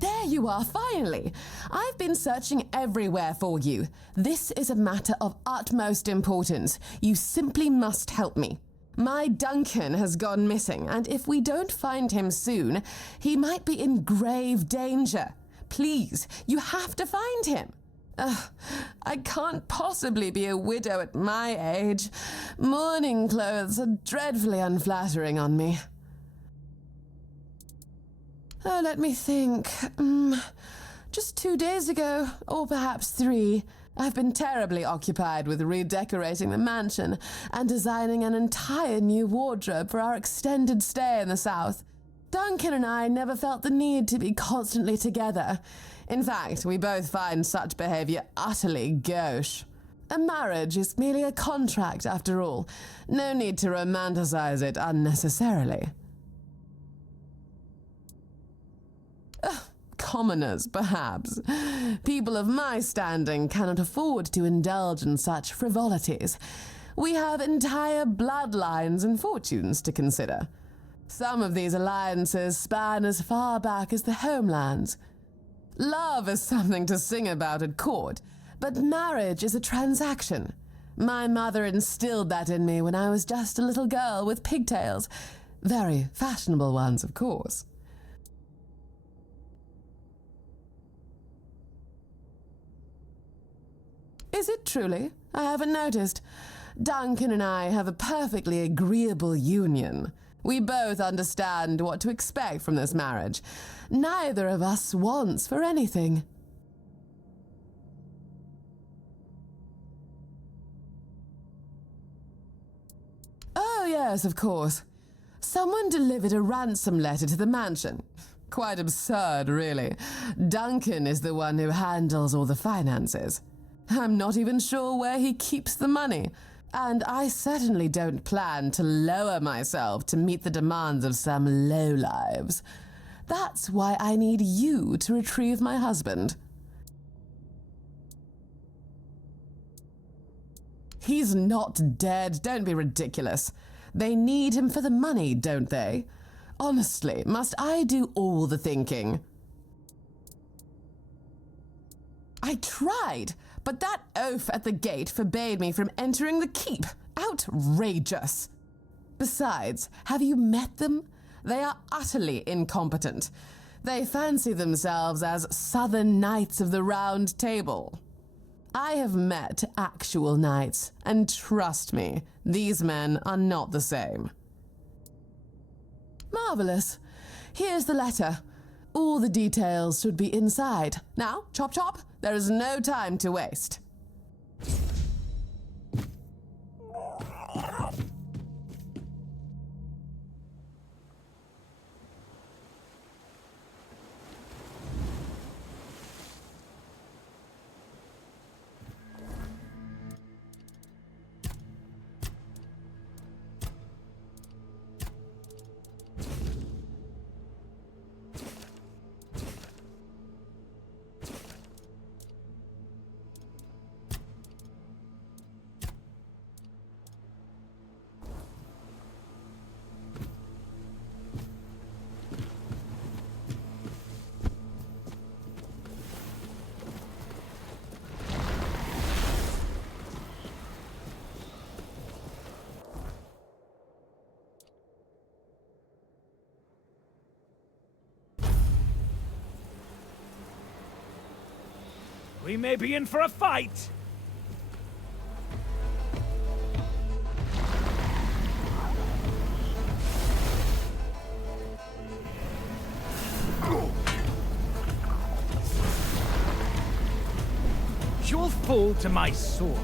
There you are, finally! I've been searching everywhere for you. This is a matter of utmost importance. You simply must help me. My Duncan has gone missing, and if we don't find him soon, he might be in grave danger. Please, you have to find him. I can't possibly be a widow at my age. Mourning clothes are dreadfully unflattering on me. Oh, let me think. Just 2 days ago, or perhaps 3, I've been terribly occupied with redecorating the mansion and designing an entire new wardrobe for our extended stay in the South. Duncan and I never felt the need to be constantly together. In fact, we both find such behavior utterly gauche. A marriage is merely a contract, after all. No need to romanticize it unnecessarily. Commoners, perhaps. People of my standing cannot afford to indulge in such frivolities. We have entire bloodlines and fortunes to consider. Some of these alliances span as far back as the homelands. Love is something to sing about at court, but marriage is a transaction. My mother instilled that in me when I was just a little girl with pigtails. Very fashionable ones, of course. Is it truly? I haven't noticed. Duncan and I have a perfectly agreeable union. We both understand what to expect from this marriage. Neither of us wants for anything. Oh, yes, of course. Someone delivered a ransom letter to the mansion. Quite absurd, really. Duncan is the one who handles all the finances. I'm not even sure where he keeps the money, and I certainly don't plan to lower myself to meet the demands of some lowlives. That's why I need you to retrieve my husband. He's not dead, don't be ridiculous. They need him for the money, don't they? Honestly, must I do all the thinking? I tried, but that oaf at the gate forbade me from entering the keep. Outrageous! Besides, have you met them? They are utterly incompetent. They fancy themselves as Southern Knights of the Round Table. I have met actual knights, and trust me, these men are not the same. Marvelous. Here's the letter. All the details should be inside. Now, chop chop, there is no time to waste. We may be in for a fight! You'll fall to my sword.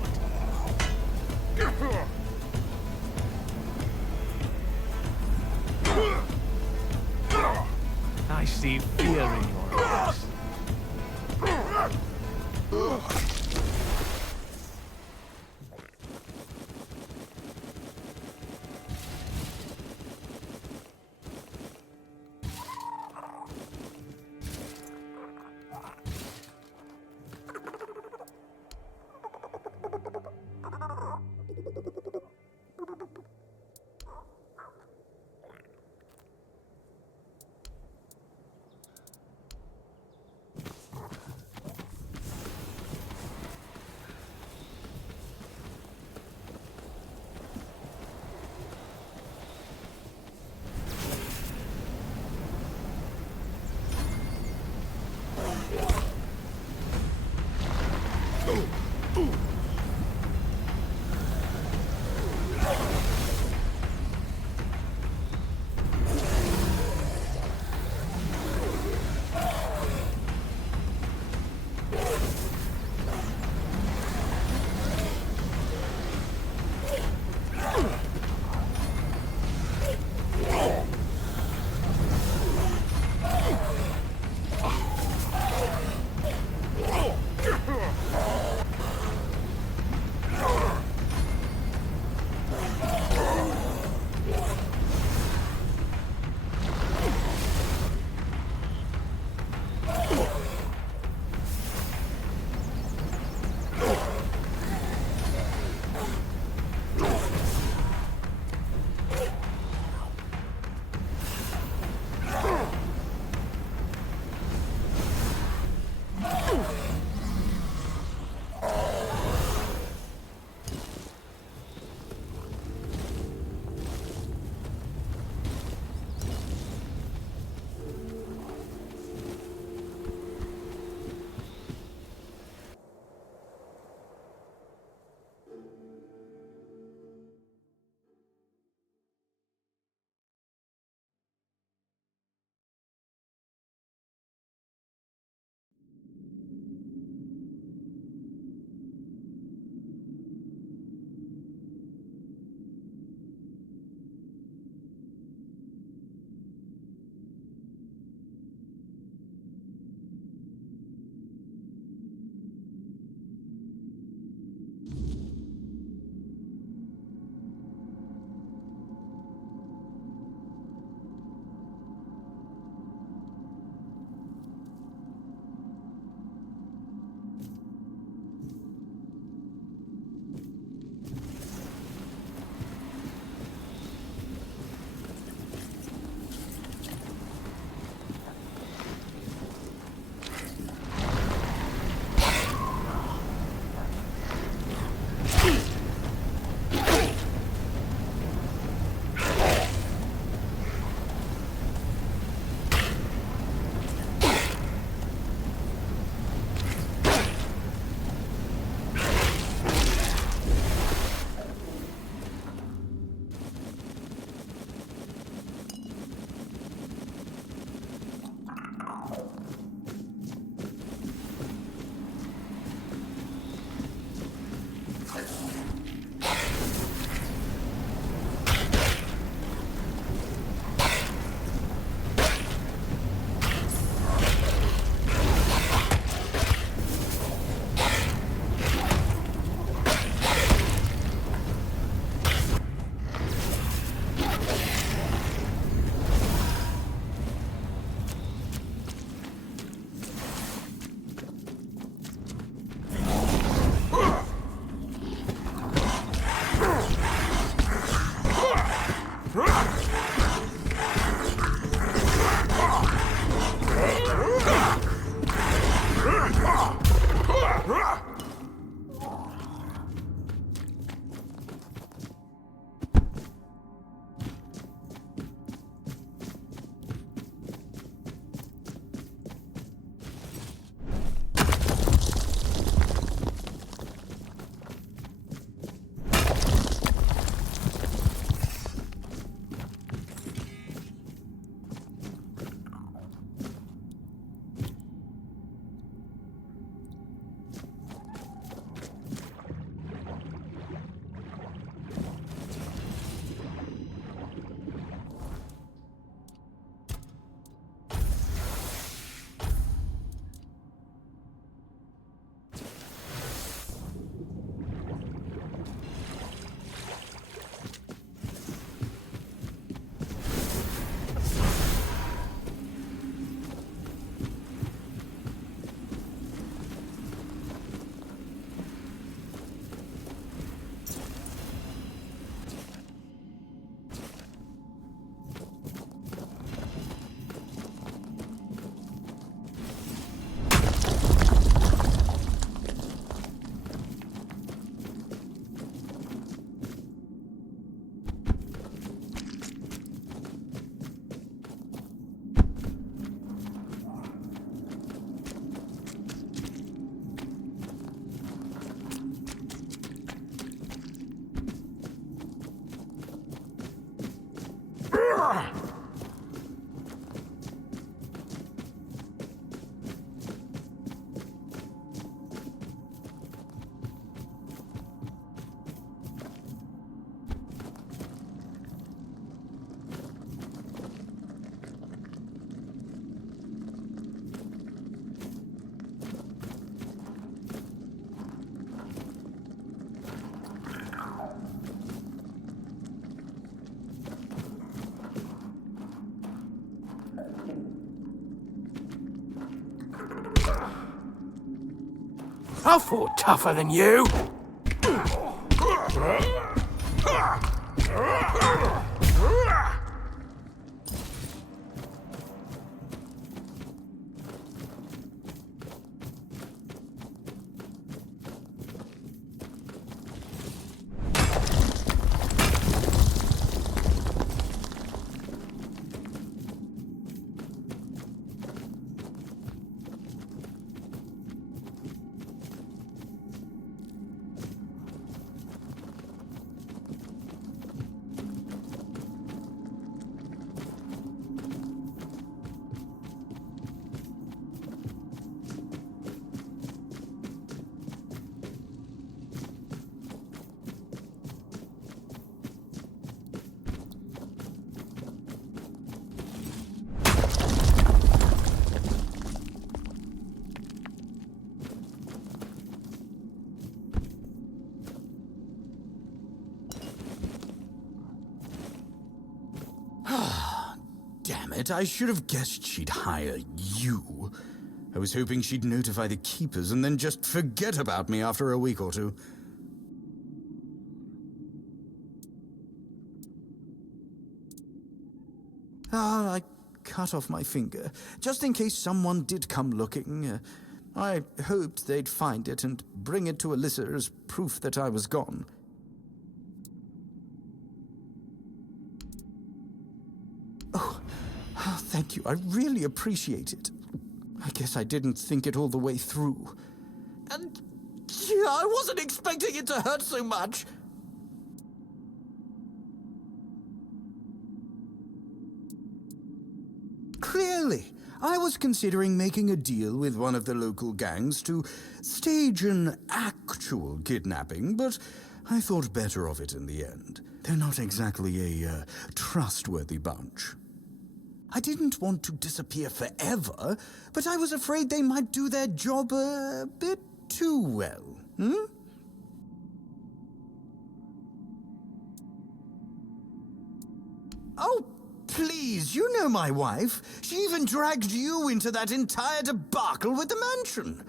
I see fear in your eyes. I fought tougher than you. Damn it, I should have guessed she'd hire you. I was hoping she'd notify the keepers and then just forget about me after a week or two. I cut off my finger, just in case someone did come looking. I hoped they'd find it and bring it to Alyssa as proof that I was gone. Oh, thank you. I really appreciate it. I guess I didn't think it all the way through. And yeah, I wasn't expecting it to hurt so much. Clearly, I was considering making a deal with one of the local gangs to stage an actual kidnapping, but I thought better of it in the end. They're not exactly a trustworthy bunch. I didn't want to disappear forever, but I was afraid they might do their job a bit too well. Oh, please, you know my wife. She even dragged you into that entire debacle with the mansion.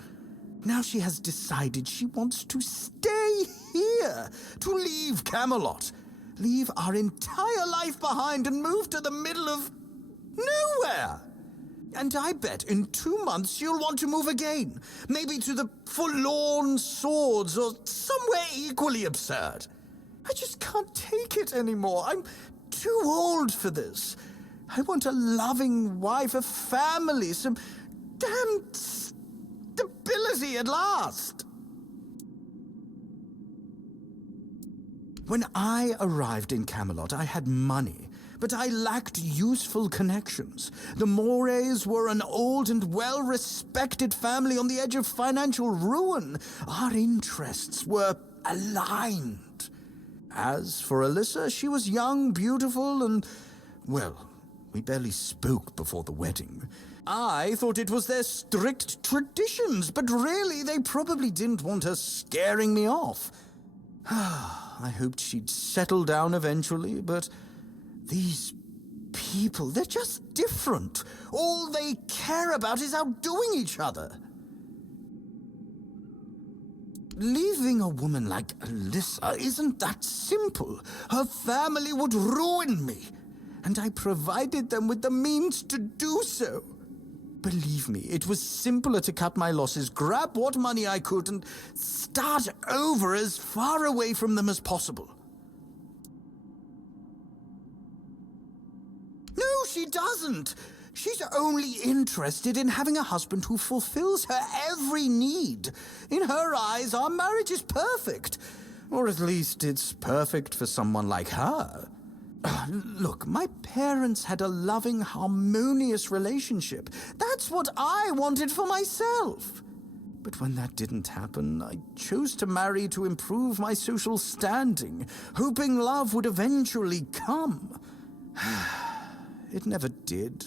Now she has decided she wants to stay here, to leave Camelot, leave our entire life behind and move to the middle of nowhere. And I bet in 2 months you'll want to move again. Maybe to the Forlorn Swords or somewhere equally absurd. I just can't take it anymore. I'm too old for this. I want a loving wife, a family, some damn stability at last. When I arrived in Camelot, I had money. But I lacked useful connections. The Morays were an old and well-respected family on the edge of financial ruin. Our interests were aligned. As for Alyssa, she was young, beautiful, and, well, we barely spoke before the wedding. I thought it was their strict traditions, but really they probably didn't want her scaring me off. I hoped she'd settle down eventually, but these people, they're just different. All they care about is outdoing each other. Leaving a woman like Alyssa isn't that simple. Her family would ruin me, and I provided them with the means to do so. Believe me, it was simpler to cut my losses, grab what money I could, and start over as far away from them as possible. No, she doesn't. She's only interested in having a husband who fulfills her every need. In her eyes, our marriage is perfect. Or at least it's perfect for someone like her. Look, my parents had a loving, harmonious relationship. That's what I wanted for myself. But when that didn't happen, I chose to marry to improve my social standing, hoping love would eventually come. It never did.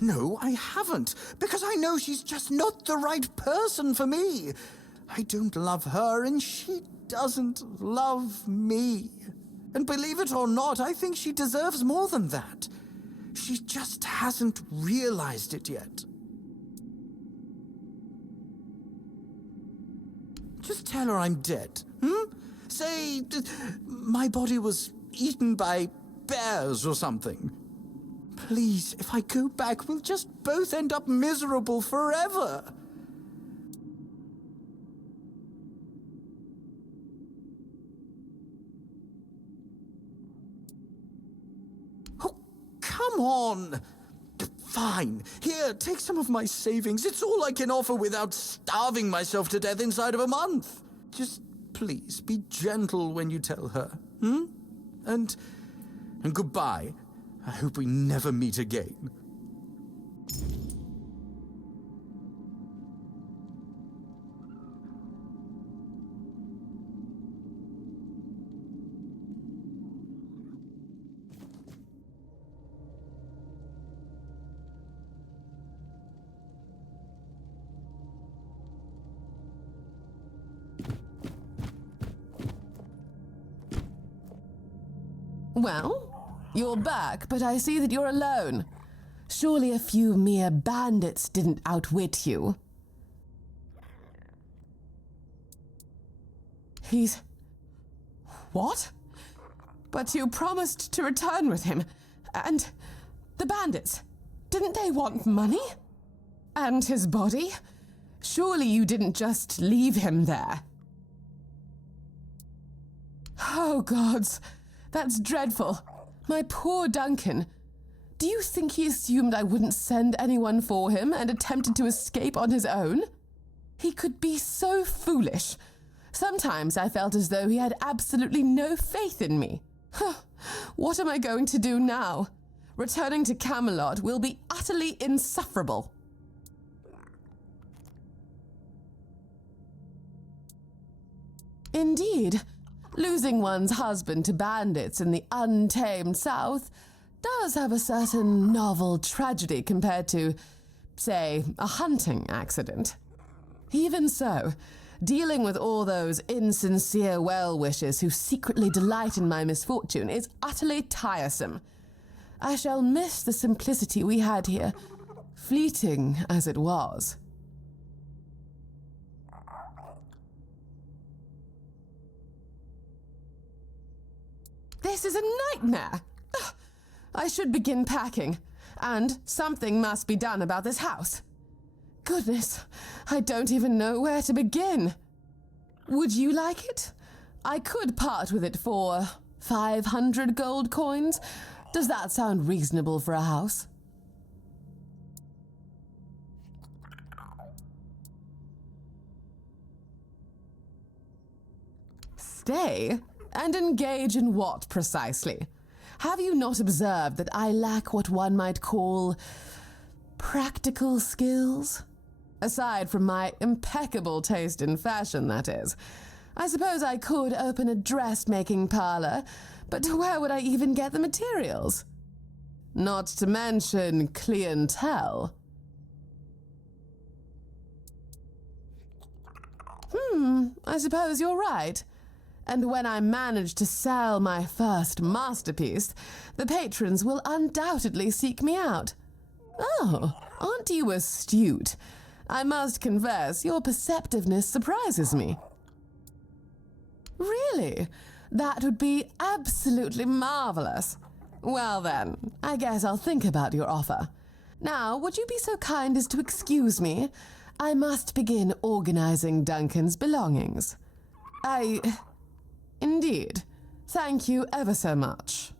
No, I haven't, because I know she's just not the right person for me. I don't love her, and she doesn't love me. And believe it or not, I think she deserves more than that. She just hasn't realized it yet. tell her I'm dead? Say my body was eaten by bears or something. Please, if I go back, we'll just both end up miserable forever. Oh, come on. Fine. Here, take some of my savings. It's all I can offer without starving myself to death inside of a month. Just please be gentle when you tell her. And goodbye. I hope we never meet again. Well, you're back, but I see that you're alone. Surely a few mere bandits didn't outwit you. What? But you promised to return with him. And the bandits, didn't they want money? And his body? Surely you didn't just leave him there. Oh, gods. That's dreadful. My poor Duncan. Do you think he assumed I wouldn't send anyone for him and attempted to escape on his own? He could be so foolish. Sometimes I felt as though he had absolutely no faith in me. What am I going to do now? Returning to Camelot will be utterly insufferable. Indeed. Losing one's husband to bandits in the untamed South does have a certain novel tragedy compared to, say, a hunting accident. Even so, dealing with all those insincere well-wishers who secretly delight in my misfortune is utterly tiresome. I shall miss the simplicity we had here, fleeting as it was. This is a nightmare! Ugh. I should begin packing, and something must be done about this house. Goodness, I don't even know where to begin. Would you like it? I could part with it for 500 gold coins. Does that sound reasonable for a house? Stay? And engage in what, precisely? Have you not observed that I lack what one might call practical skills? Aside from my impeccable taste in fashion, that is. I suppose I could open a dressmaking parlor, but where would I even get the materials? Not to mention clientele. I suppose you're right. And when I manage to sell my first masterpiece, the patrons will undoubtedly seek me out. Oh, aren't you astute? I must confess, your perceptiveness surprises me. Really? That would be absolutely marvelous. Well then, I guess I'll think about your offer. Now, would you be so kind as to excuse me? I must begin organizing Duncan's belongings. Indeed. Thank you ever so much.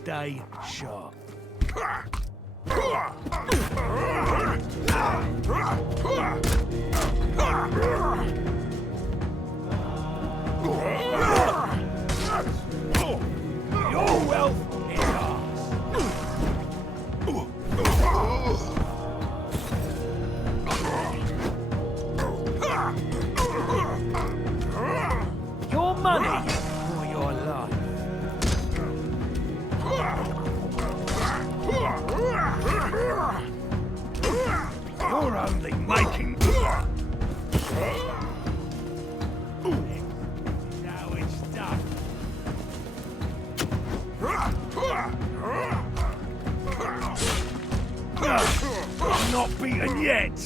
stay sharp. Your wealth is ours. Your money or your life. You're only making. Now it's done. I'm not beaten yet.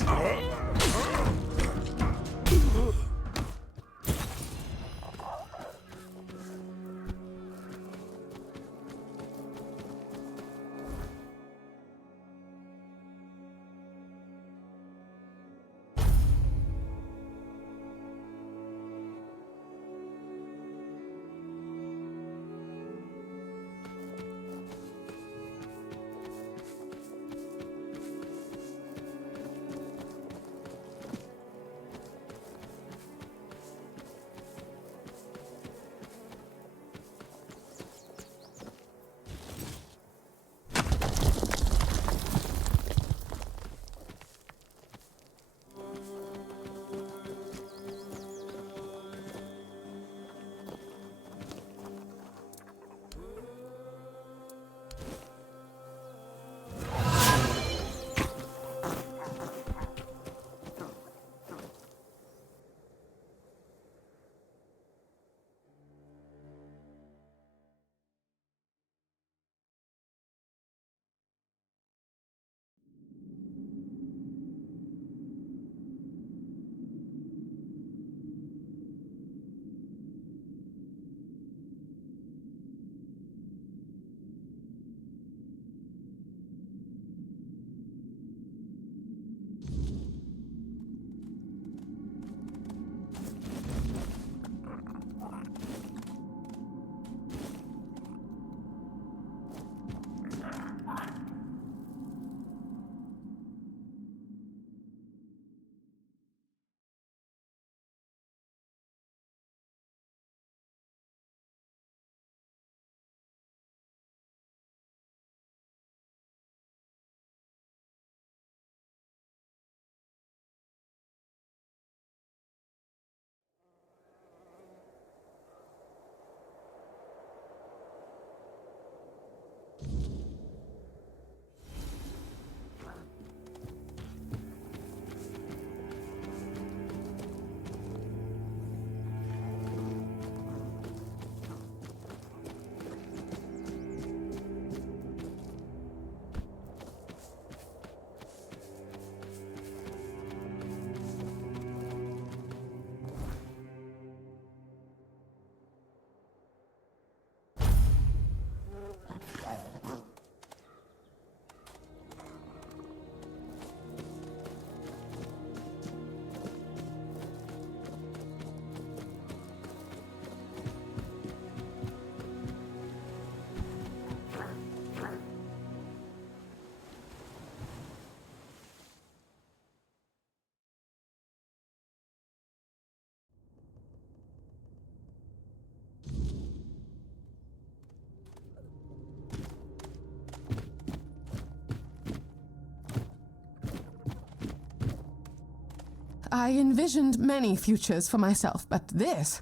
I envisioned many futures for myself, but this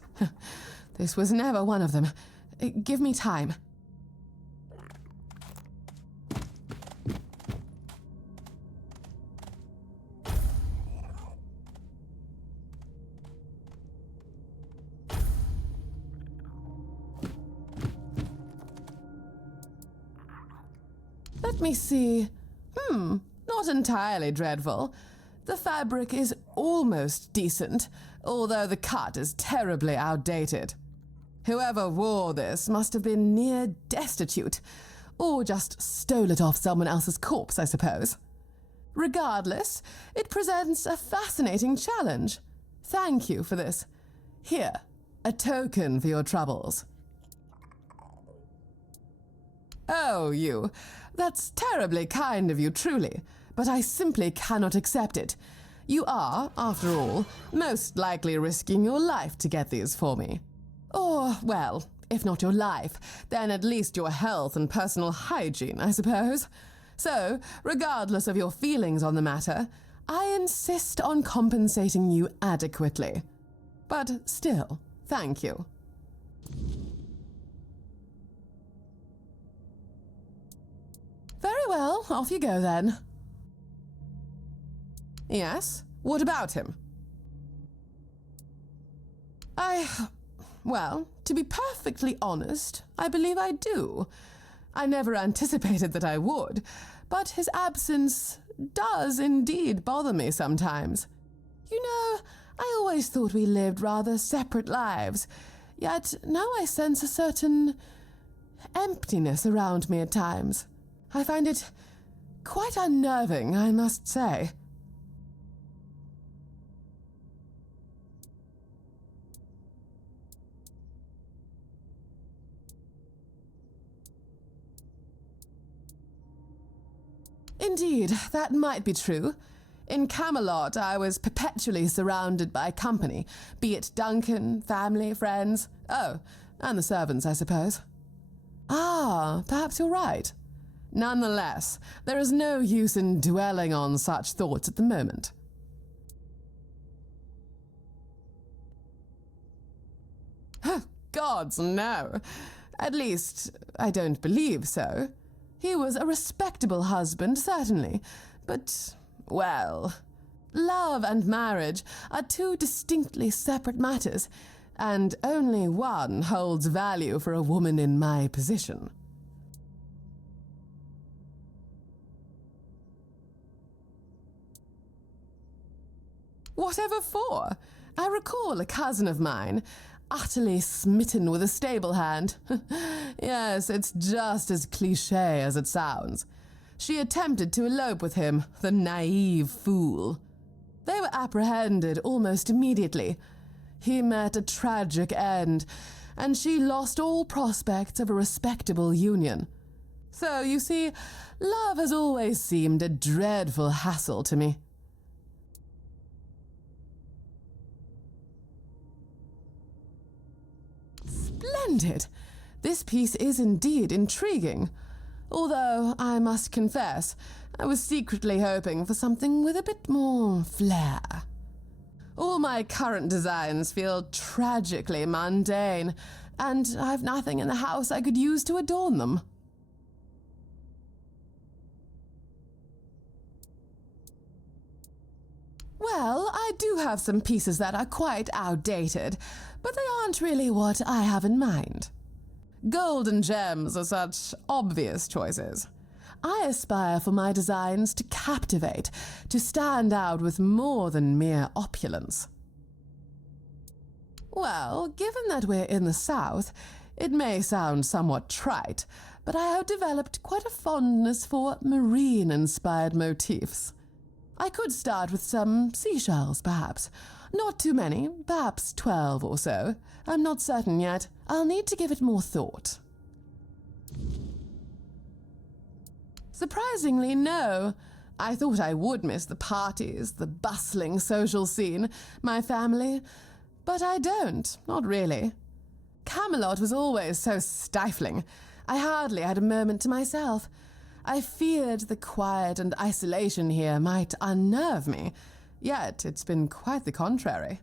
was never one of them. Give me time. Let me see. Not entirely dreadful. The fabric is almost decent, although the cut is terribly outdated. Whoever wore this must have been near destitute, or just stole it off someone else's corpse, I suppose. Regardless, it presents a fascinating challenge. Thank you for this. Here, a token for your troubles. Oh, you. That's terribly kind of you, truly. But I simply cannot accept it. You are, after all, most likely risking your life to get these for me. Or, well, if not your life, then at least your health and personal hygiene, I suppose. So, regardless of your feelings on the matter, I insist on compensating you adequately. But still, thank you. Very well, off you go then. Yes? What about him? Well, to be perfectly honest, I believe I do. I never anticipated that I would, but his absence does indeed bother me sometimes. You know, I always thought we lived rather separate lives, yet now I sense a certain emptiness around me at times. I find it quite unnerving, I must say. Indeed, that might be true. In Camelot, I was perpetually surrounded by company, be it Duncan, family, friends, oh, and the servants, I suppose. Ah, perhaps you're right. Nonetheless, there is no use in dwelling on such thoughts at the moment. Gods, no. At least, I don't believe so. He was a respectable husband, certainly, but, well, love and marriage are two distinctly separate matters, and only one holds value for a woman in my position. Whatever for? I recall a cousin of mine, utterly smitten with a stable hand. Yes, it's just as cliché as it sounds. She attempted to elope with him, the naive fool. They were apprehended almost immediately. He met a tragic end, and she lost all prospects of a respectable union. So, you see, love has always seemed a dreadful hassle to me. Splendid! This piece is indeed intriguing. Although, I must confess, I was secretly hoping for something with a bit more flair. All my current designs feel tragically mundane, and I've nothing in the house I could use to adorn them. Well, I do have some pieces that are quite outdated, but they aren't really what I have in mind. Gold and gems are such obvious choices. I aspire for my designs to captivate, to stand out with more than mere opulence. Well, given that we're in the South, it may sound somewhat trite, but I have developed quite a fondness for marine-inspired motifs. I could start with some seashells, perhaps. Not too many, perhaps 12 or so. I'm not certain yet. I'll need to give it more thought. Surprisingly, no. I thought I would miss the parties, the bustling social scene, my family. But I don't, not really. Camelot was always so stifling. I hardly had a moment to myself. I feared the quiet and isolation here might unnerve me, yet it's been quite the contrary.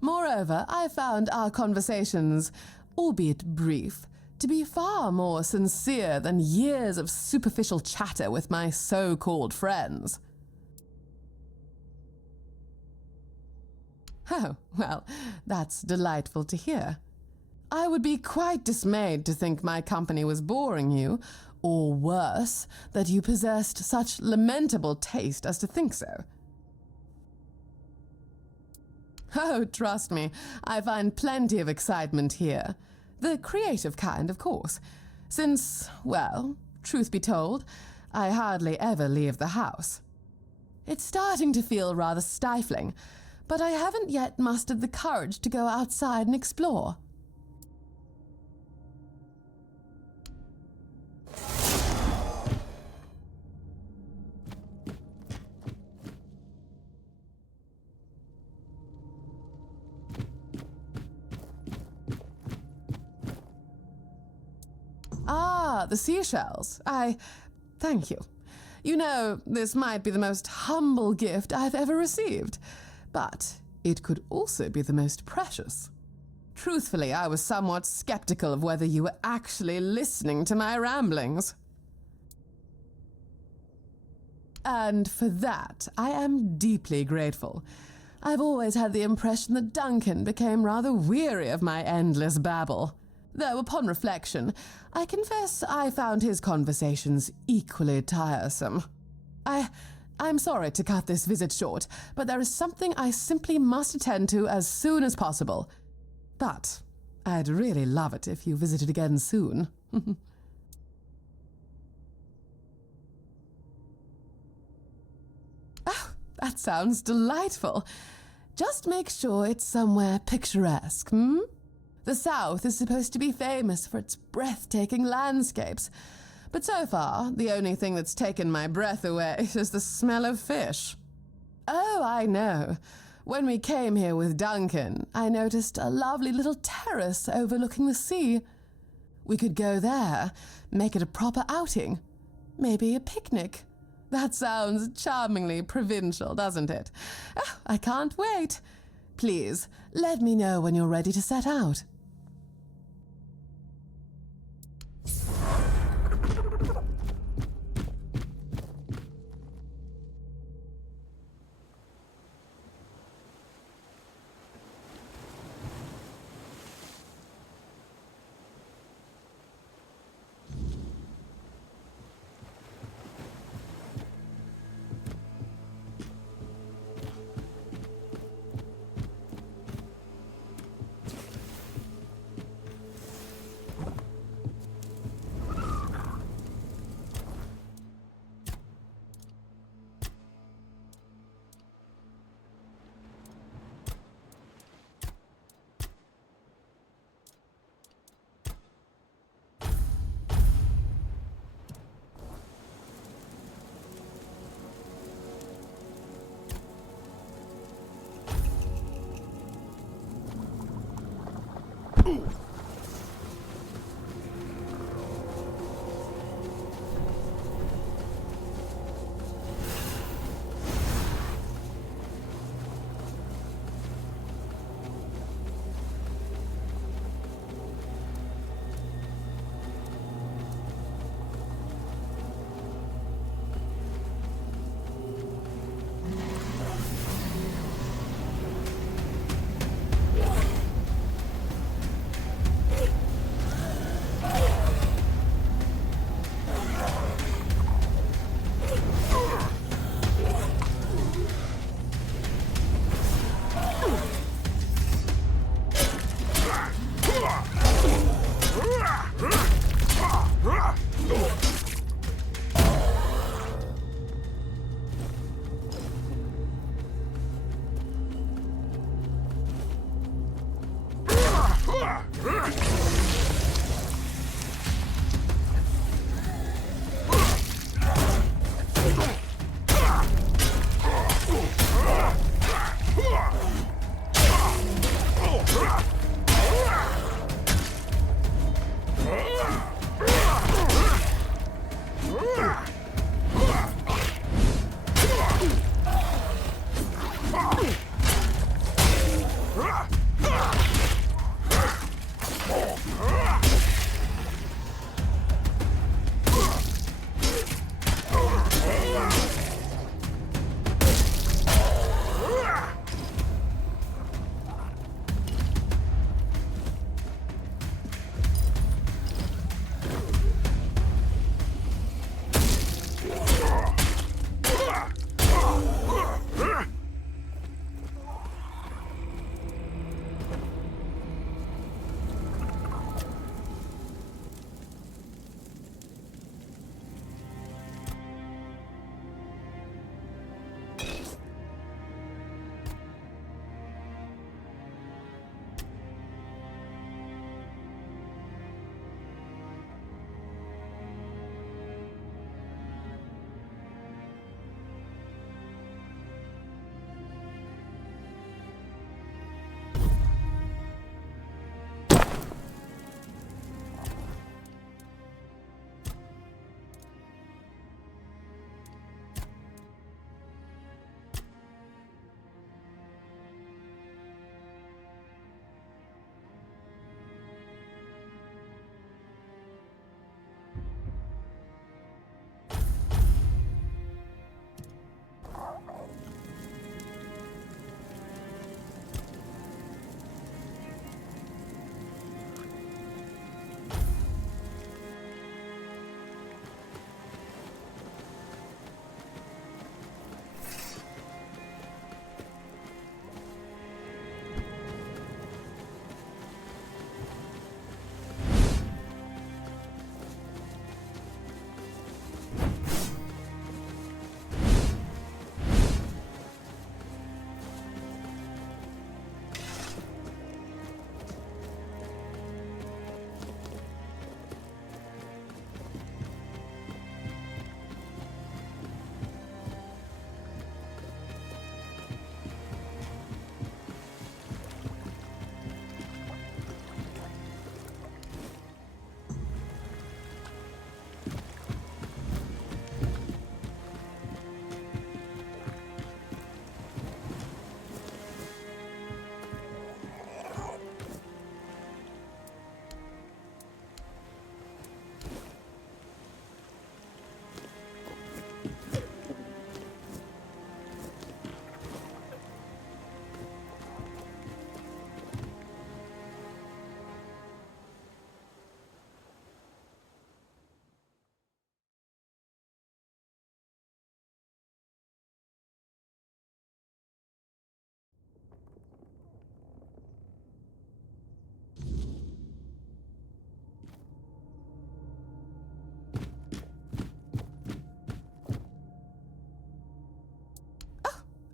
Moreover, I found our conversations, albeit brief, to be far more sincere than years of superficial chatter with my so-called friends. Oh, well, that's delightful to hear. I would be quite dismayed to think my company was boring you, or worse, that you possessed such lamentable taste as to think so. Oh, trust me, I find plenty of excitement here. The creative kind, of course, since, well, truth be told, I hardly ever leave the house. It's starting to feel rather stifling, but I haven't yet mustered the courage to go outside and explore. the seashells. Thank you. You know, this might be the most humble gift I've ever received, but it could also be the most precious. Truthfully, I was somewhat skeptical of whether you were actually listening to my ramblings. And for that, I am deeply grateful. I've always had the impression that Duncan became rather weary of my endless babble. Though, upon reflection, I confess I found his conversations equally tiresome. I'm sorry to cut this visit short, but there is something I simply must attend to as soon as possible. But I'd really love it if you visited again soon. Oh, that sounds delightful. Just make sure it's somewhere picturesque, The South is supposed to be famous for its breathtaking landscapes, but so far, the only thing that's taken my breath away is the smell of fish. Oh, I know. When we came here with Duncan, I noticed a lovely little terrace overlooking the sea. We could go there, make it a proper outing. Maybe a picnic. That sounds charmingly provincial, doesn't it? Oh, I can't wait. Please, let me know when you're ready to set out.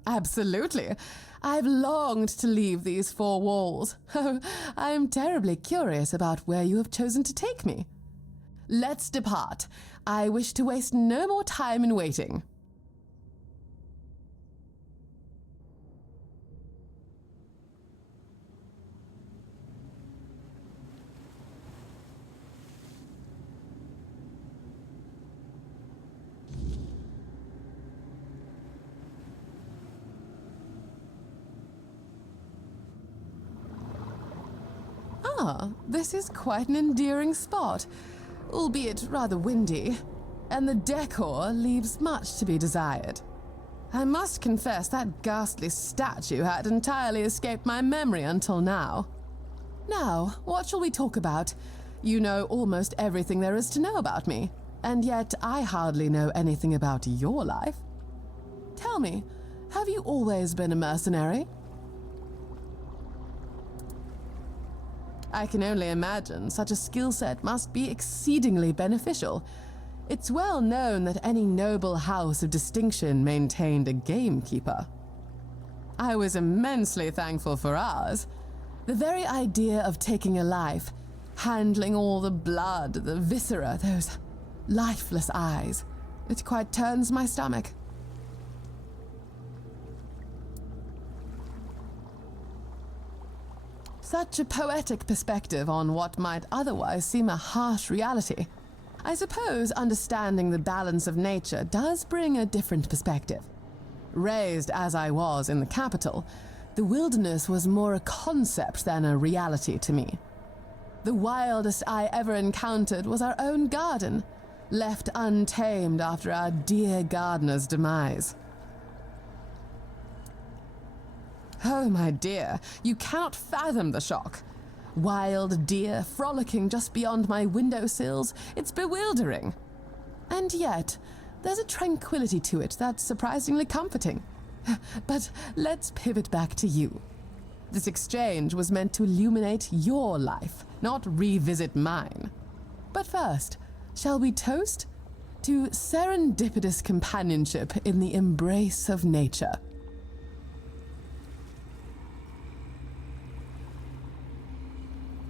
Absolutely. I've longed to leave these four walls. Oh, I'm terribly curious about where you have chosen to take me. Let's depart. I wish to waste no more time in waiting. Ah, this is quite an endearing spot, albeit rather windy, and the decor leaves much to be desired. I must confess that ghastly statue had entirely escaped my memory until now. Now, what shall we talk about? You know almost everything there is to know about me, and yet I hardly know anything about your life. Tell me, have you always been a mercenary? I can only imagine such a skill set must be exceedingly beneficial. It's well known that any noble house of distinction maintained a gamekeeper. I was immensely thankful for ours. The very idea of taking a life, handling all the blood, the viscera, those lifeless eyes, it quite turns my stomach. Such a poetic perspective on what might otherwise seem a harsh reality. I suppose understanding the balance of nature does bring a different perspective. Raised as I was in the capital, the wilderness was more a concept than a reality to me. The wildest I ever encountered was our own garden, left untamed after our dear gardener's demise. Oh, my dear, you cannot fathom the shock. Wild deer frolicking just beyond my windowsills, it's bewildering. And yet, there's a tranquility to it that's surprisingly comforting. But let's pivot back to you. This exchange was meant to illuminate your life, not revisit mine. But first, shall we toast to serendipitous companionship in the embrace of nature?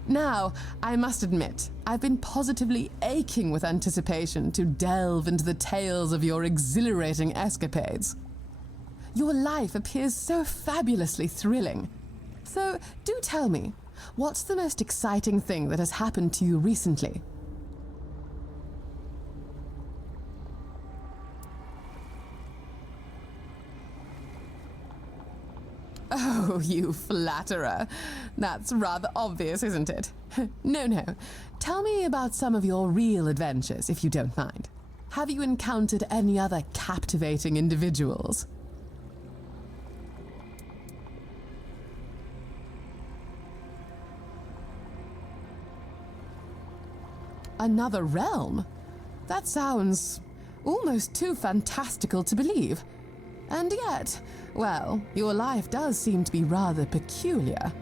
Now, I must admit, I've been positively aching with anticipation to delve into the tales of your exhilarating escapades. Your life appears so fabulously thrilling. So, do tell me, what's the most exciting thing that has happened to you recently? Oh, you flatterer. That's rather obvious, isn't it? No. Tell me about some of your real adventures, if you don't mind. Have you encountered any other captivating individuals? Another realm? That sounds almost too fantastical to believe. And yet, well, your life does seem to be rather peculiar.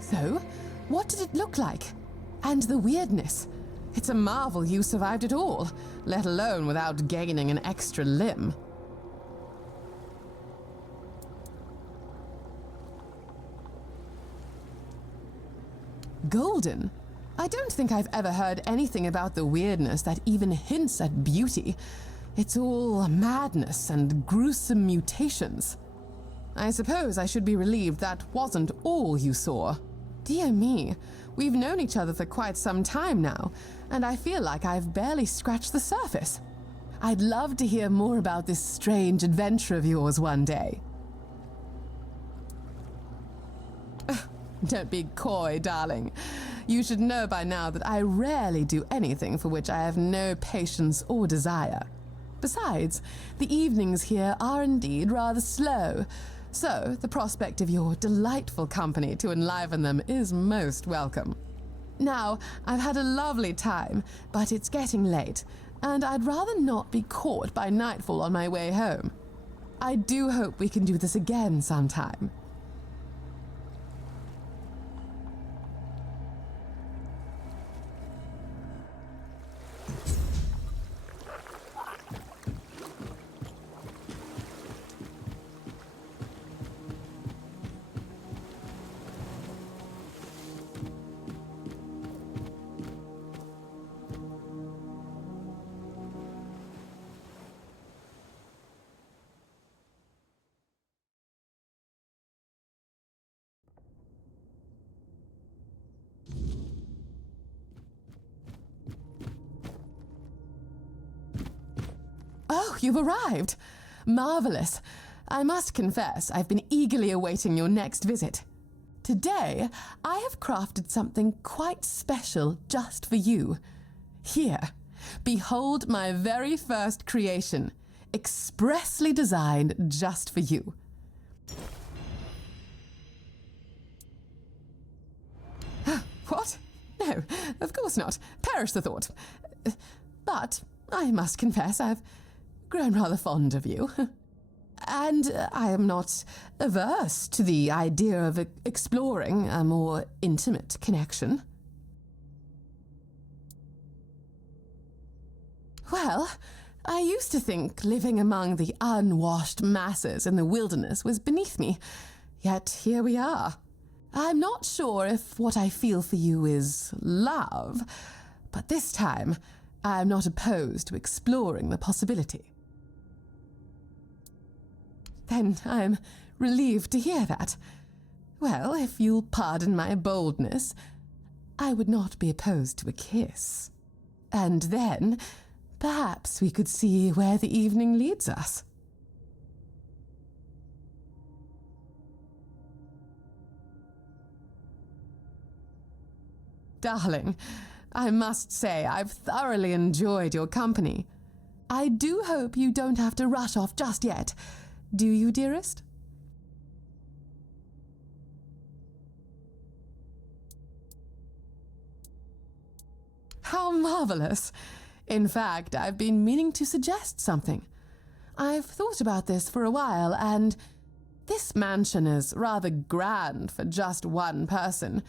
So, what did it look like? And the weirdness? It's a marvel you survived it all, let alone without gaining an extra limb. Golden? I don't think I've ever heard anything about the weirdness that even hints at beauty. It's all madness and gruesome mutations. I suppose I should be relieved that wasn't all you saw. Dear me, we've known each other for quite some time now, and I feel like I've barely scratched the surface. I'd love to hear more about this strange adventure of yours one day. Don't be coy, darling. You should know by now that I rarely do anything for which I have no patience or desire. Besides, the evenings here are indeed rather slow, so the prospect of your delightful company to enliven them is most welcome. Now, I've had a lovely time, but it's getting late, and I'd rather not be caught by nightfall on my way home. I do hope we can do this again sometime. Oh, you've arrived. Marvelous. I must confess, I've been eagerly awaiting your next visit. Today, I have crafted something quite special just for you. Here, behold my very first creation, expressly designed just for you. What? No, of course not. Perish the thought. But I must confess I've grown rather fond of you. And I am not averse to the idea of exploring a more intimate connection. Well, I used to think living among the unwashed masses in the wilderness was beneath me, yet here we are. I'm not sure if what I feel for you is love, but this time I'm not opposed to exploring the possibility. Then I'm relieved to hear that. Well, if you'll pardon my boldness, I would not be opposed to a kiss. And then, perhaps we could see where the evening leads us. Darling, I must say I've thoroughly enjoyed your company. I do hope you don't have to rush off just yet. Do you, dearest? How marvelous! In fact, I've been meaning to suggest something. I've thought about this for a while, and this mansion is rather grand for just one person.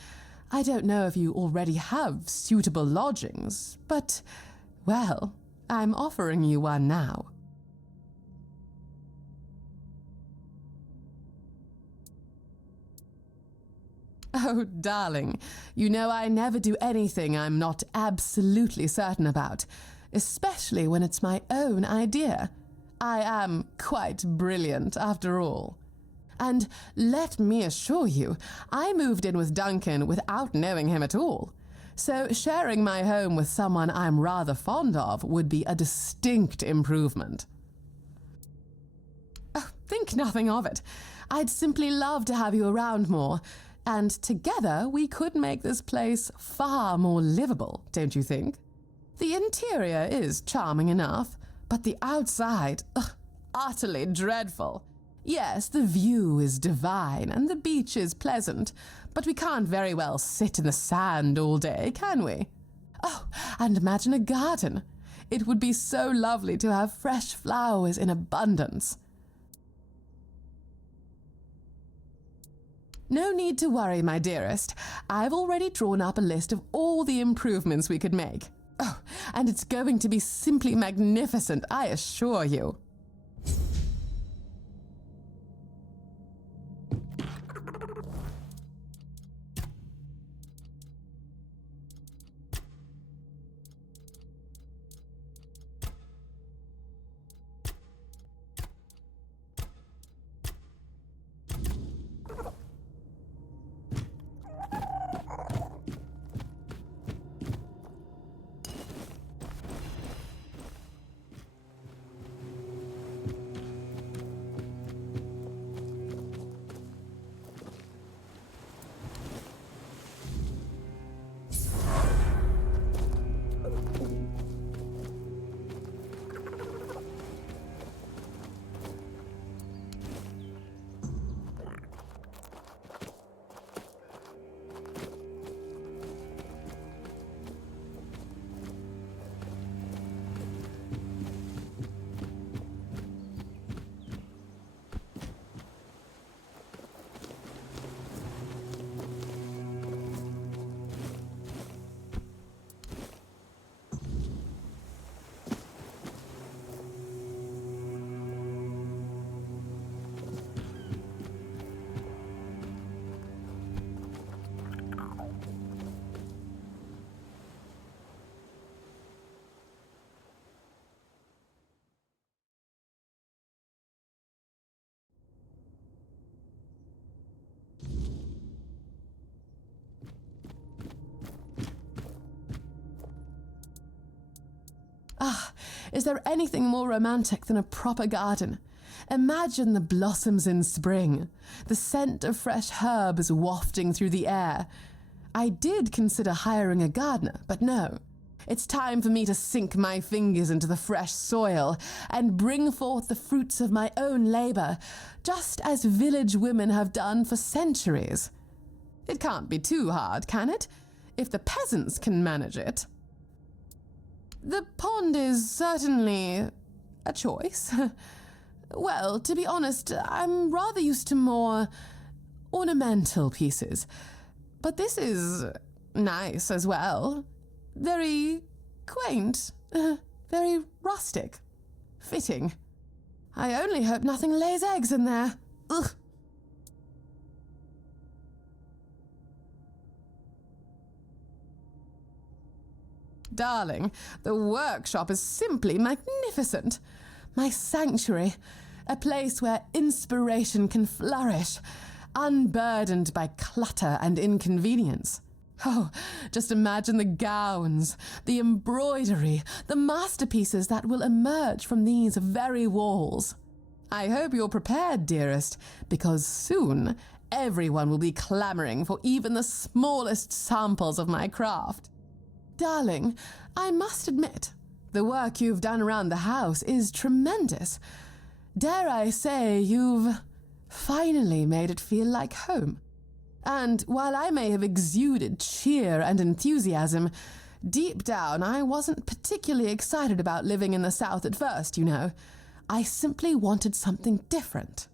I don't know if you already have suitable lodgings, but, well, I'm offering you one now. Oh, darling, you know I never do anything I'm not absolutely certain about, especially when it's my own idea. I am quite brilliant, after all. And let me assure you, I moved in with Duncan without knowing him at all. So sharing my home with someone I'm rather fond of would be a distinct improvement. Oh, think nothing of it. I'd simply love to have you around more. And together, we could make this place far more livable, don't you think? The interior is charming enough, but the outside, utterly dreadful. Yes, the view is divine and the beach is pleasant, but we can't very well sit in the sand all day, can we? Oh, and imagine a garden. It would be so lovely to have fresh flowers in abundance. No need to worry, my dearest. I've already drawn up a list of all the improvements we could make. Oh, and it's going to be simply magnificent, I assure you. Is there anything more romantic than a proper garden? Imagine the blossoms in spring, the scent of fresh herbs wafting through the air. I did consider hiring a gardener, but no. It's time for me to sink my fingers into the fresh soil and bring forth the fruits of my own labor, just as village women have done for centuries. It can't be too hard, can it? If the peasants can manage it. The pond is certainly a choice. Well, to be honest, I'm rather used to more ornamental pieces. But this is nice as well. Very quaint, very rustic, fitting. I only hope nothing lays eggs in there. Ugh. Darling, the workshop is simply magnificent. My sanctuary, a place where inspiration can flourish, unburdened by clutter and inconvenience. Oh, just imagine the gowns, the embroidery, the masterpieces that will emerge from these very walls. I hope you're prepared, dearest, because soon everyone will be clamoring for even the smallest samples of my craft. Darling, I must admit, the work you've done around the house is tremendous. Dare I say you've finally made it feel like home. And while I may have exuded cheer and enthusiasm, deep down I wasn't particularly excited about living in the South at first, you know. I simply wanted something different.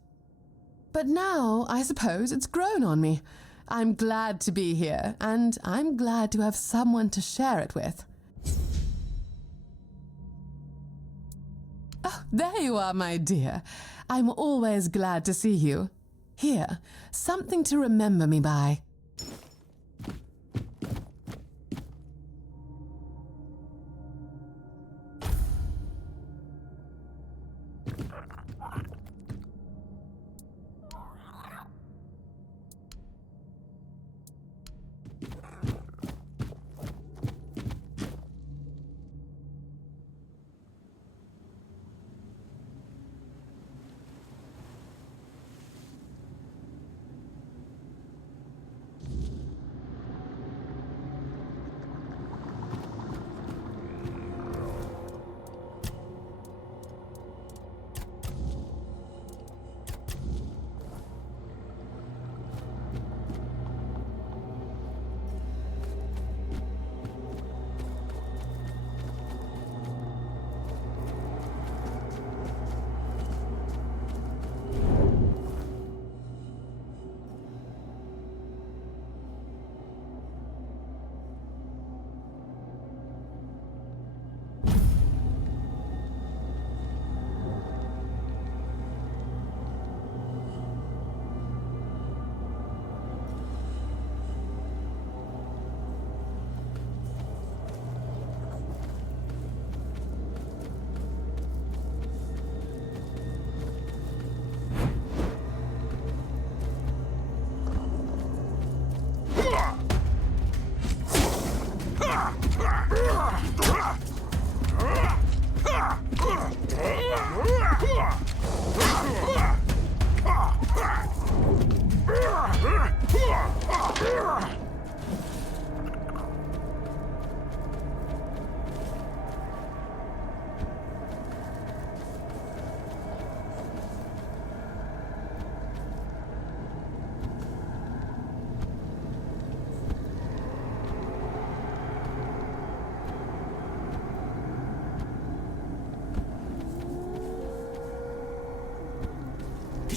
But now, I suppose, it's grown on me. I'm glad to be here, and I'm glad to have someone to share it with. Oh, there you are, my dear. I'm always glad to see you. Here, something to remember me by.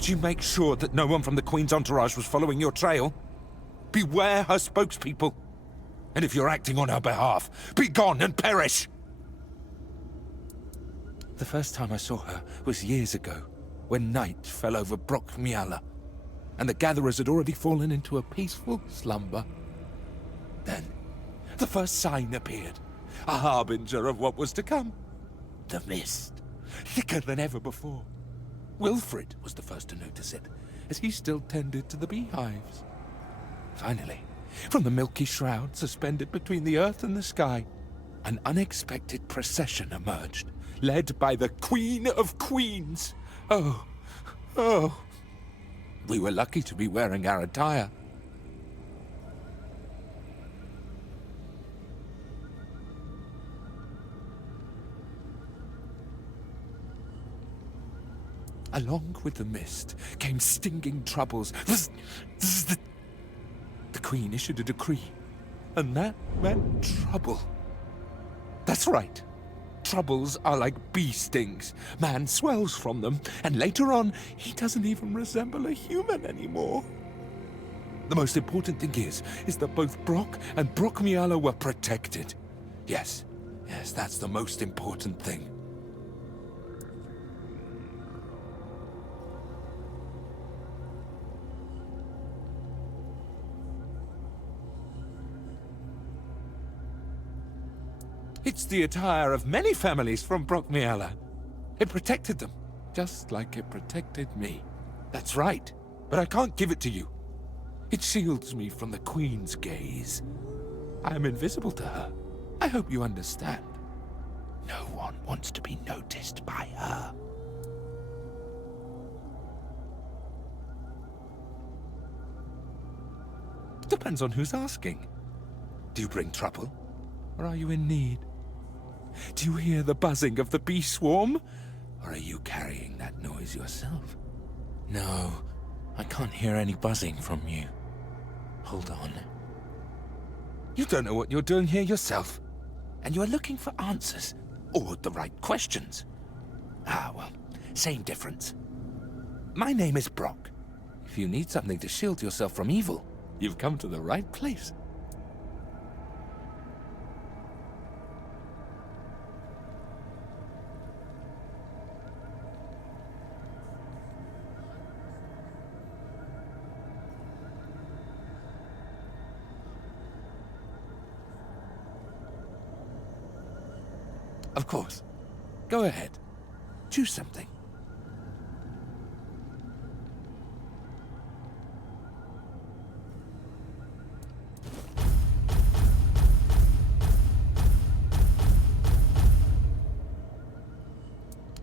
Did you make sure that no one from the Queen's entourage was following your trail? Beware her spokespeople. And if you're acting on her behalf, be gone and perish! The first time I saw her was years ago, when night fell over Brockmiala, and the gatherers had already fallen into a peaceful slumber. Then, the first sign appeared, a harbinger of what was to come. The mist, thicker than ever before. Wilfred was the first to notice it, as he still tended to the beehives. Finally, from the milky shroud suspended between the earth and the sky, an unexpected procession emerged, led by the Queen of Queens. Oh, oh. We were lucky to be wearing our attire. Along with the mist came stinging troubles. The Queen issued a decree, and that meant trouble. That's right. Troubles are like bee stings. Man swells from them, and later on, he doesn't even resemble a human anymore. The most important thing is that both Brock and Brockmiala were protected. Yes, that's the most important thing. It's the attire of many families from Brockmiala. It protected them, just like it protected me. That's right, but I can't give it to you. It shields me from the Queen's gaze. I am invisible to her. I hope you understand. No one wants to be noticed by her. Depends on who's asking. Do you bring trouble, or are you in need? Do you hear the buzzing of the bee swarm? Or are you carrying that noise yourself? No, I can't hear any buzzing from you. Hold on. You don't know what you're doing here yourself. And you are looking for answers, or the right questions. Ah, well, same difference. My name is Brock. If you need something to shield yourself from evil, you've come to the right place. Of course. Go ahead. Choose something.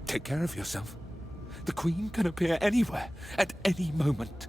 Take care of yourself. The Queen can appear anywhere, at any moment.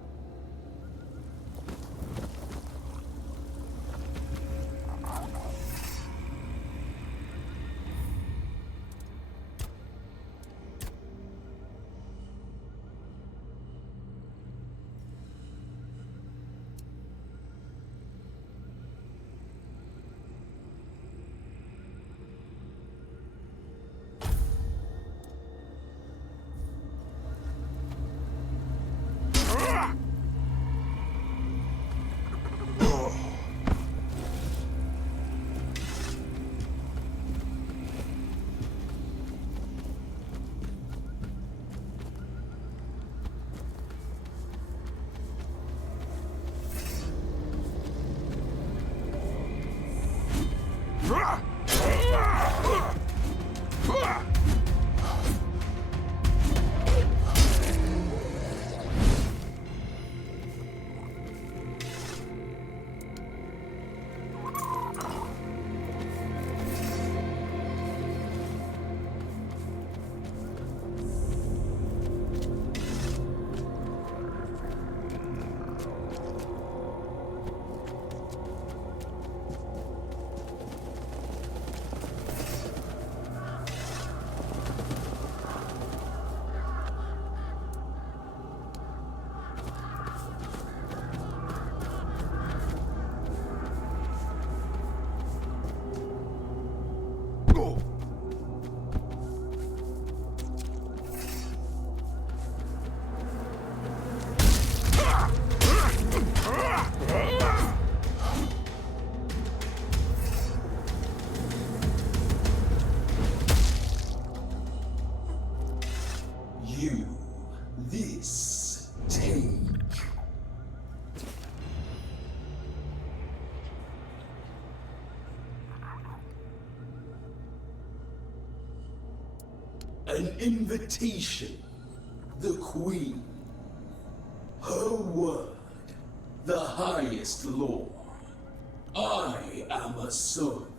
An invitation. The Queen. Her word. The highest law. I am a servant.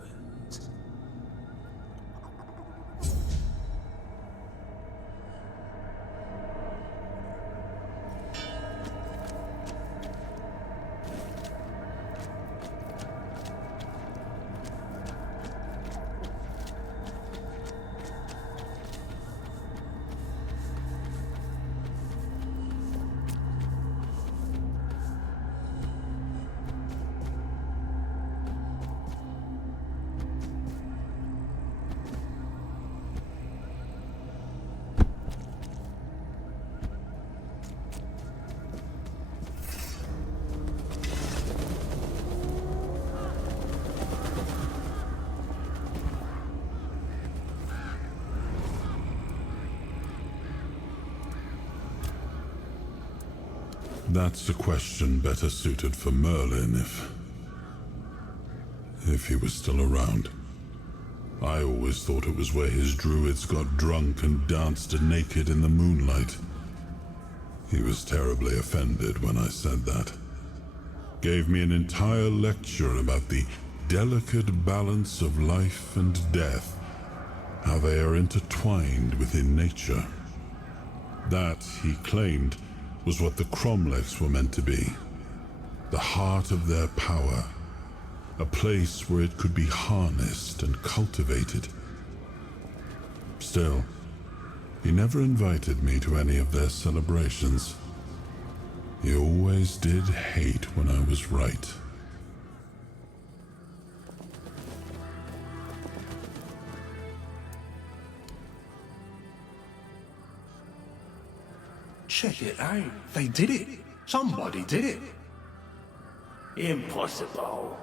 That's a question better suited for Merlin if he was still around. I always thought it was where his druids got drunk and danced naked in the moonlight. He was terribly offended when I said that. Gave me an entire lecture about the delicate balance of life and death, how they are intertwined within nature. That, he claimed, was what the Cromlechs were meant to be. The heart of their power. A place where it could be harnessed and cultivated. Still, he never invited me to any of their celebrations. He always did hate when I was right. Check it out. They did it. Somebody did it. Impossible.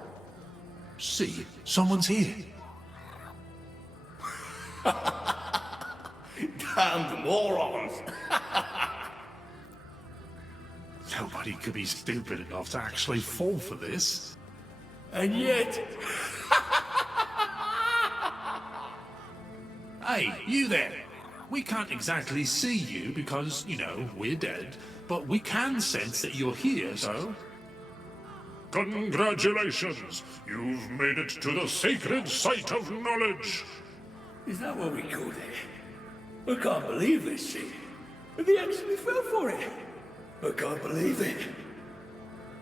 See, someone's here. Damned morons. Nobody could be stupid enough to actually fall for this. And yet... Hey, you there. We can't exactly see you because, we're dead, but we can sense that you're here, so... Congratulations! You've made it to the sacred site of knowledge! Is that what we call it? I can't believe this shit. They actually fell for it. I can't believe it.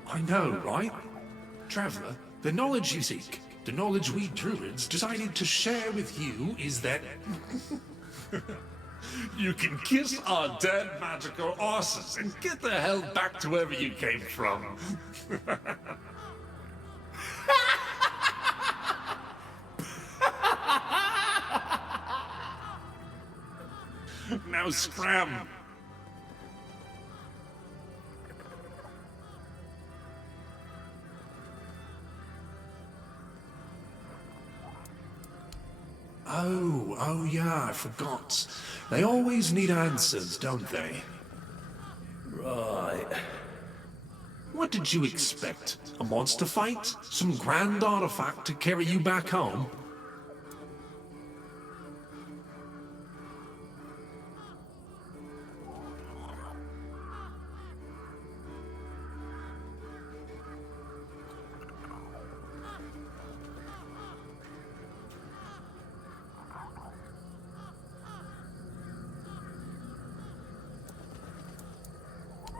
I know, right? Traveler, the knowledge you seek, the knowledge we druids decided to share with you is that... You can kiss our dead magical asses and get the hell back to wherever you came from. Now scram. Oh yeah, I forgot. They always need answers, don't they? Right. What did you expect? A monster fight? Some grand artifact to carry you back home?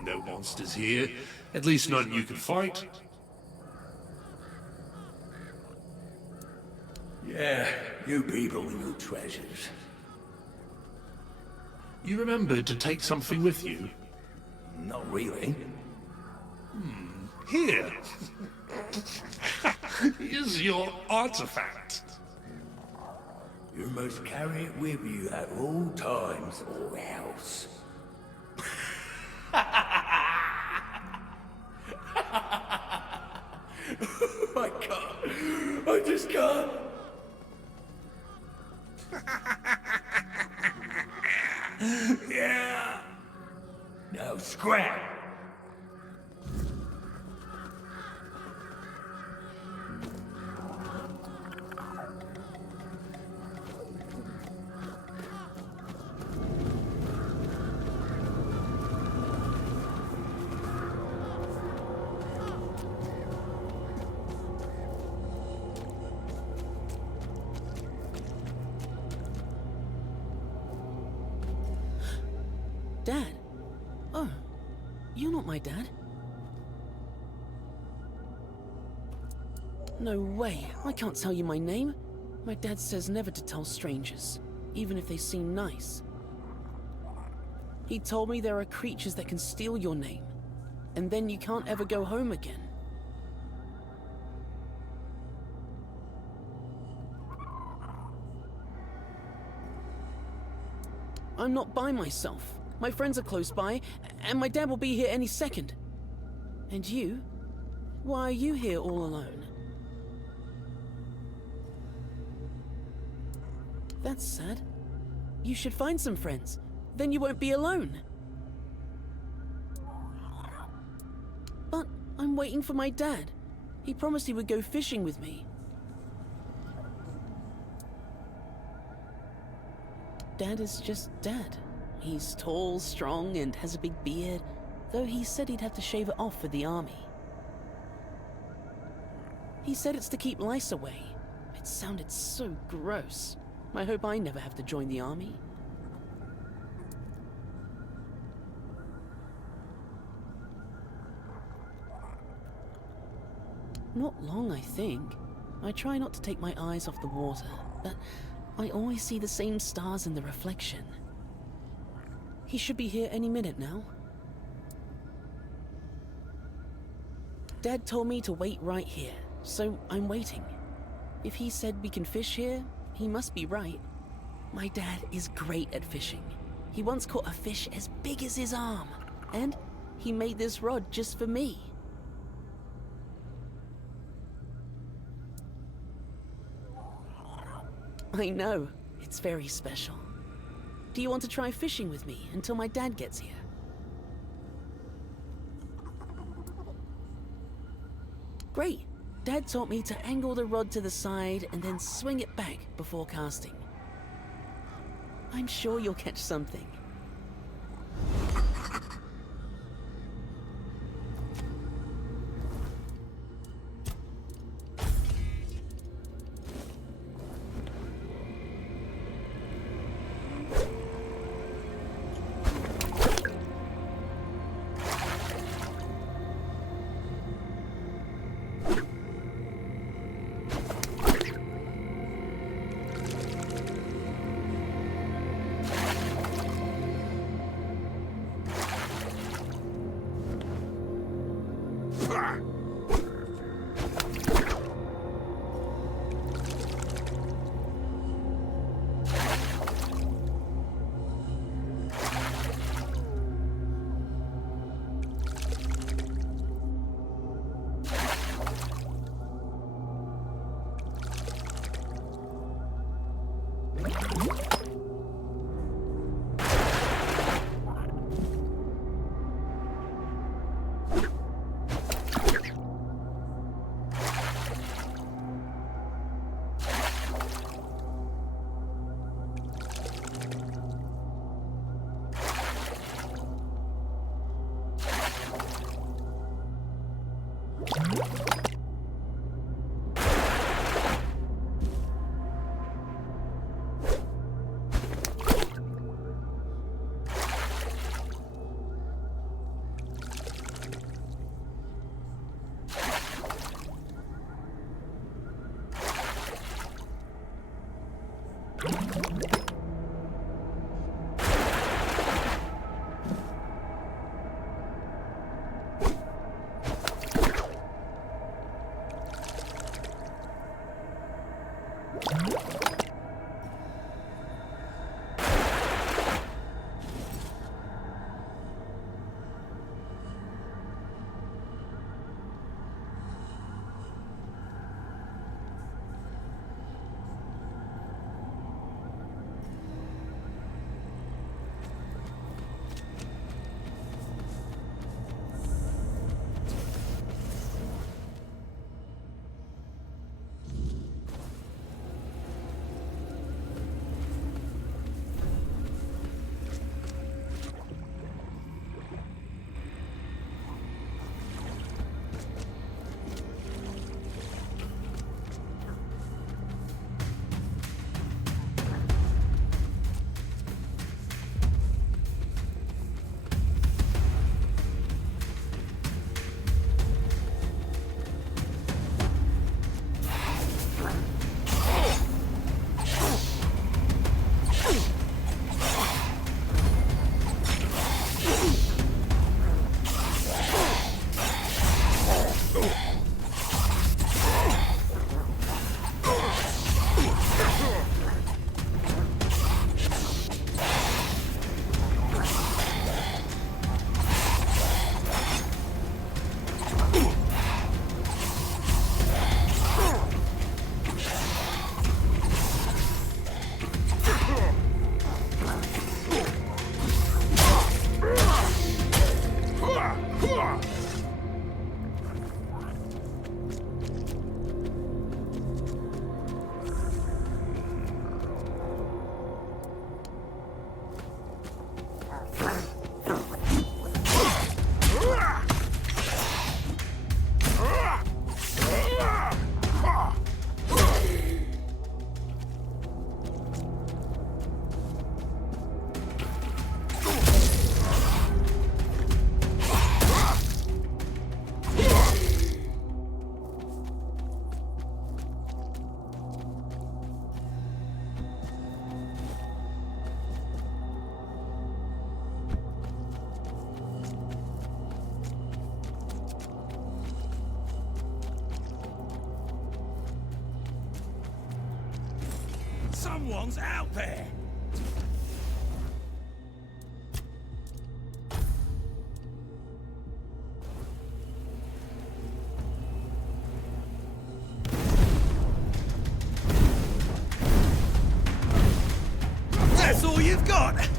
No monsters here. At least none you can fight. Yeah, you people and your treasures. You remembered to take something with you? Not really. Here. Here's your artifact. You must carry it with you at all times or else. I can't. I just can't. Yeah. Now scrap. Dad? Oh, you're not my dad. No way, I can't tell you my name. My dad says never to tell strangers, even if they seem nice. He told me there are creatures that can steal your name, and then you can't ever go home again. I'm not by myself. My friends are close by, and my dad will be here any second. And you? Why are you here all alone? That's sad. You should find some friends. Then you won't be alone. I'm waiting for my dad. He promised he would go fishing with me. Dad is just Dad. He's tall, strong, and has a big beard, though he said he'd have to shave it off for the army. He said it's to keep lice away. It sounded so gross. I hope I never have to join the army. Not long, I think. I try not to take my eyes off the water, but I always see the same stars in the reflection. He should be here any minute now. Dad told me to wait right here, so I'm waiting. If he said we can fish here, he must be right. My dad is great at fishing. He once caught a fish as big as his arm, and he made this rod just for me. I know, it's very special. Do you want to try fishing with me until my dad gets here? Great. Dad taught me to angle the rod to the side and then swing it back before casting. I'm sure you'll catch something. Someone's out there! That's all you've got!